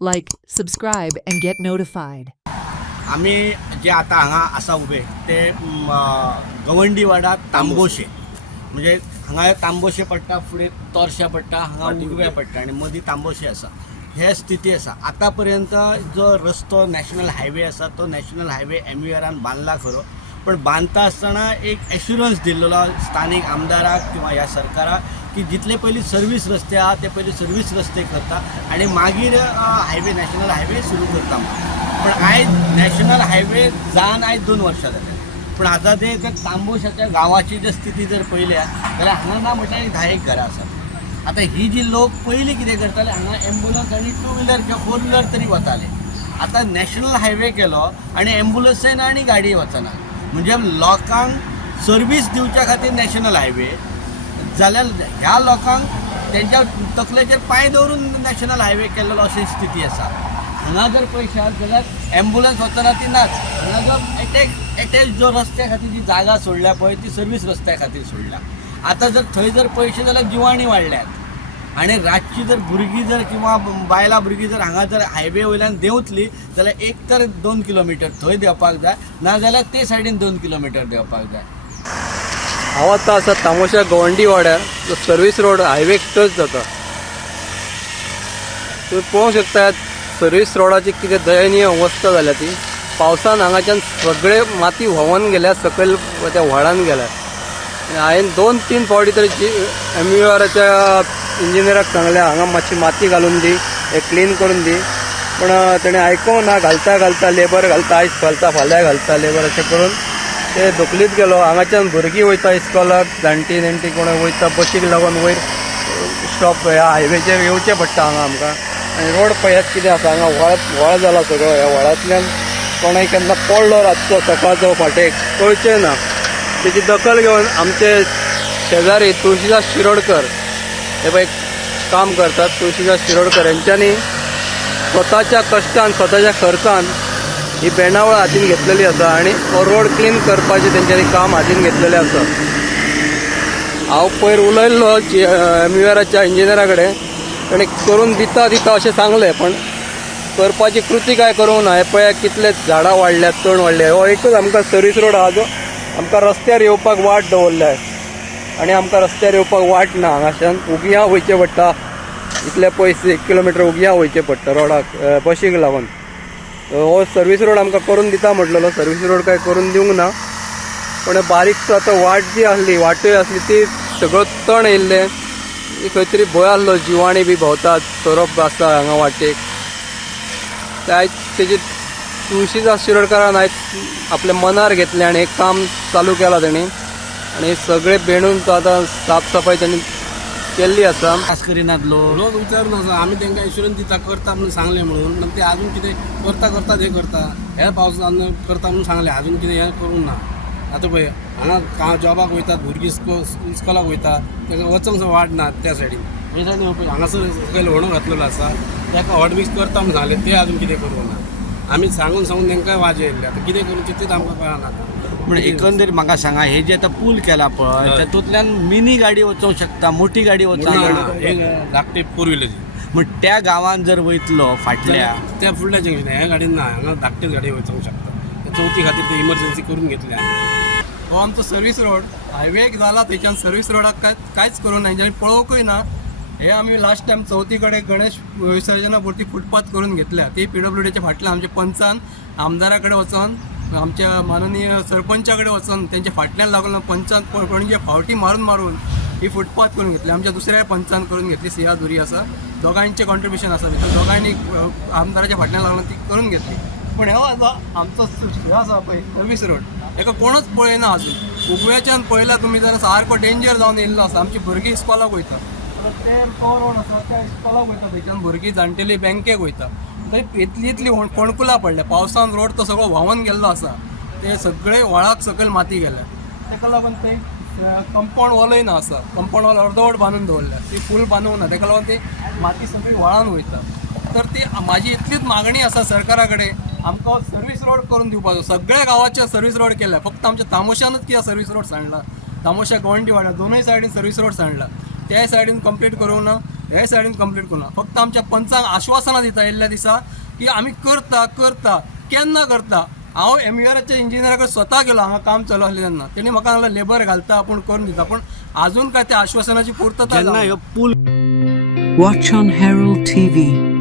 Like, subscribe, and get notified. आम्ही जे आता हांगा आसा उबे ते गवंडीवाडा तांबोशे म्हणजे हांगा तांबोशे पडटा, फुडें तोरशा पडटा, हांगा उगव्या पडटा आनी मदीं तांबोशे आसा. हे स्थिती आसा. आतां पर्यंत जो रस्तो नॅशनल हायवे आसा तो नॅशनल हायवे MURान बांदला खरो, पण बांदता आसतना एक एश्युरन्स दिल्लो स्थानीक आमदाराक किंवा ह्या सरकाराक की जितले पयलीं सर्वीस रस्ते आहा ते पयलीं सर्वीस रस्ते करता आनी मागीर हायवे नॅशनल हायवे सुरू करता म्हणून. पण आयज नॅशनल हायवे जावन आयज 2 वर्सां जाल्या. पण आतां ते तांबोशाच्या गांवाची जर स्थिती जर पळयल्या जाल्यार हांगा ना म्हणटा एक 10 घरां आसात. आतां ही जी लोक पयलीं कितें करताले हांगा एम्बुलन्स आनी 2 व्हिलर किंवा 4 व्हिलर तरी वताले. आतां नॅशनल हायवे केलो आनी एम्बुलन्सय ना आनी गाडी वचना. म्हणजे लोकांक सर्वीस दिवच्या खातीर नॅशनल हायवे जाल्यार ह्या लोकांक तेंच्या तकलेचेर पांय दवरून नॅशनल हायवे केल्लो अशी स्थिती आसा. हांगा जर पळयशात जाल्यार एम्बुलन्स वचना ती नाच. हांगा जो एकटे जो रस्त्या खातीर जी जागा सोडल्या पळय ती सर्वीस रस्त्या खातीर सोडल्या. आतां जर थंय जर पळयशे जाल्यार जिवाणी वाडल्यात आनी रातची जर भुरगीं जर किंवा बायलां भुरगीं जर हांगा जर हायवे वयल्यान देंवतली जाल्यार एक तर 2 किलोमिटर थंय देंवपाक जाय, नाजाल्यार ते सायडीन 2 किलोमिटर देंवपाक जाय. हांव आतां आसा तामोशा गवंडी वाड्यार जो सर्वीस रोड हायवे टच जाता. तुम्ही पळोवंक शकतात सर्वीस रोडाची कितें दयनीय अवस्था जाल्या ती. पावसान हांगाच्यान सगळे माती व्हांवून गेल्या, सकयल त्या व्हाळान गेल्या. हांवें 2-3 फावटी तरी MURच्या इंजिनियराक सांगलें हांगा मातशी माती घालून दी, हे क्लीन करून दी, पण तेणें आयकूंक ना. घालता लेबर घालता, आयज घालता फाल्यां घालता लेबर अशें करून ते धुकलीत गेलो. हांगाच्यान भुरगीं वयता इस्कॉलाक, जाणटी कोण वयता बशीक लागून वयर स्टॉप ह्या हायवेचेर येवचें पडटा हांगा आमकां. आनी रोड पळयात कितें आसा, हांगा व्हाळ जाला सगळो. ह्या व्हाळांतल्यान कोणाय केन्ना पडलो रातचो सकाळचो फाटेक कळचें ना. तेची दखल घेवन आमचे शेजारी तुळशीदास शिरोडकर हे पळय काम करतात. तुळशीदास शिरोडकर यांच्यांनी स्वताच्या कश्टान स्वताच्या खर्चान ही बेणावळ हातीन घेतलेली आसा आनी हो रोड क्लीन करपाचें तेंच्यांनी काम हातीन घेतलेलें आसा. हांव पयर उलयल्लो MURच्या इंजिनियरा कडेन. ताणें करून दिता अशें सांगलें, पण करपाची कृती काय करूंक ना. हे पळय कितले झाडां वाडल्यात, तण वाडले. हो एकच आमकां सर्वीस रोड आहा जो आमकां रस्त्यार येवपाक वाट दवरल्या आनी आमकां रस्त्यार येवपाक वाट ना. हांगाच्यान उगयां वयचें पडटा, इतले पयस 1 किलोमिटर उगयां वयचें पडटा रोडाक बशीक लागून. हो सर्वीस रोड आमकां करून दिता म्हटलेलो. सर्वीस रोड काय करून दिवंक ना, पण बारीकसो आतां वाट जी आसली, वाटय आसली ती सगळो तण येयल्ले. खंय तरी भंय आसलो, जिवाणी बी भोंवतात, सोरोप आसा हांगा वाटेक. आयज तेजी तुळशीदास शिरोडकरान आयज आपल्या मनार घेतलें आनी एक काम चालू केलां तेणी. आनी सगळे बेणून तो आतां साफ सफाई तेणी केल्ली आसा. खास करिनात लोक विचारून आसा आमी तांकां इन्शुरन्स दिता करता म्हणून सांगलें म्हणून, पण ते अजून कितें करतात हे करता. हे पावसान करता म्हणून सांगलें, अजून कितें हें करूंक ना. आतां पळय हांगा जॉबाक वयतात भुरगीं इस्कॉलाक वयता, तांकां वचोंक वाट ना त्या सायडीन. हे सायडीन पळय हांगासर सकयल व्हडो घातलेलो आसा, ताका हॉट मिक्स करता म्हणून सांगलें, ते अजून कितें करूंक ना. आमी सांगून तांकां वाजे येयल्ले. आतां कितें करूं तेच आमकां कळना. पण एकंदरीत म्हाका सांगा, हे जे आतां पूल केला पळय तातूंतल्यान मिनी गाडी वचोंक शकता, मोठी गाडी वचोंक धाकटे 4 व्हिलर. मग त्या गांवान जर वयतलो फाटल्या त्या फुडल्या जंक्शन ह्या गाडीन ना, हांगा धाकटेच गाडी वचोंक शकता. चवथी खातीर ते इमर्जन्सी करून घेतल्या. हो आमचो सर्वीस रोड हायवे जाला, थंयच्यान सर्वीस रोडाक कांयच करूं ना, हेंच्यांनी पळोवंकूय ना. हे आमी लास्ट टायम चवथी कडेन गणेश विसर्जना पुरती फुटपाथ करून घेतल्या. ती PWDच्या फाटल्यान आमच्या पंचान आमदारा कडेन वचोन, आमच्या माननीय सरपंचा कडेन वचोन तेंच्या फाटल्यान लागून पंचान पणजे फावटी मारून ही फुटपाथ करून घेतली. आमच्या दुसऱ्या पंचान करून घेतली, सिया दुरी आसा, दोगांचें कॉन्ट्रिब्युशन आसा भितर. दोगांनी आमदाराच्या फाटल्यान लागून ती करून घेतली. पण हो आसा आमचो हे आसा पळय सर्वीस रोड, हेका कोणूच पळयना अजून. उगव्याच्यान पळयला तुमी जाल्यार सारको डेंजर जावन येयल्लो आसा. आमची भुरगीं इस्कॉलाक वयता, ते तो रोड आसा त्या इस्कॉलाक वयता, थंयच्यान भुरगीं जाणटेली बँकेक वयता. थंय इतली कोणकुलां पडल्या. पावसान रोड तो सगळो व्हांवून गेल्लो आसा. ते सगळे व्हाळाक सकयल माती गेल्या. ताका लागून थंय कंपाऊंड वॉलय ना आसा. कंपाऊंड वॉल अर्दवट बांदून दवरल्या, ती फूल बांदूंक ना. ताका लागून ती माती सगळी व्हाळान वयता. तर ती म्हाजी इतलीच मागणी आसा सरकारा कडेन, आमकां सर्वीस रोड करून दिवपाचो. सगळ्या गांवाचे सर्वीस रोड केल्या, फक्त आमच्या तामोशानूच कित्याक सर्वीस रोड सांडला. तामोशा गवंडी वाड्यार दोनूय सायडीन सर्वीस रोड सांडला. त्याय सायडीन कंप्लीट करूंक ना. हे सायडीन कंप्लीट करूना. फक्त आमच्या पंचांक आश्वासनां दिता येयल्ल्या दिसा की आमी करता केन्ना करता. हांव MURच्या इंजिनियराकडे स्वता गेलो हांगा काम चालू आसलें तेन्ना. तेणी म्हाका सांगलें लेबर घालता आपूण करून दिता, पण अजून काय त्या आश्वासनाची पूर्तता जेन्ना जावना. ह्यो पूल Watch on Herald TV.